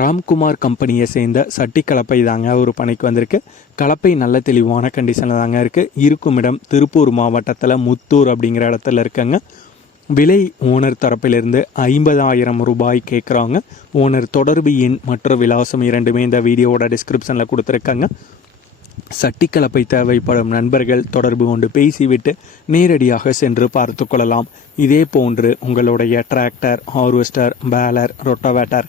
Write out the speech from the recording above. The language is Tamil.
ராம்குமார் கம்பெனியை சேர்ந்த சட்டி கலப்பை தாங்க ஒரு பணிக்கு வந்திருக்கு. கலப்பை நல்ல தெளிவான கண்டிஷனில் தாங்க இருக்குது இருக்கும் இடம் திருப்பூர் மாவட்டத்தில் முத்தூர் அப்படிங்கிற இடத்துல இருக்குங்க. விலை ஓனர் தரப்பிலிருந்து ஐம்பதாயிரம் ரூபாய் கேட்குறாங்க ஓனர் தொடர்பு எண் மற்றும் விலாசம் இரண்டுமே இந்த வீடியோவோட டிஸ்கிரிப்ஷனில் கொடுத்துருக்காங்க. சட்டிக்கலப்பை தேவைப்படும் நண்பர்கள் தொடர்பு கொண்டு பேசிவிட்டு நேரடியாக சென்று பார்த்து கொள்ளலாம். இதே போன்று உங்களுடைய டிராக்டர் ஹார்வெஸ்டர் பேலர் ரொட்டோவேட்டர்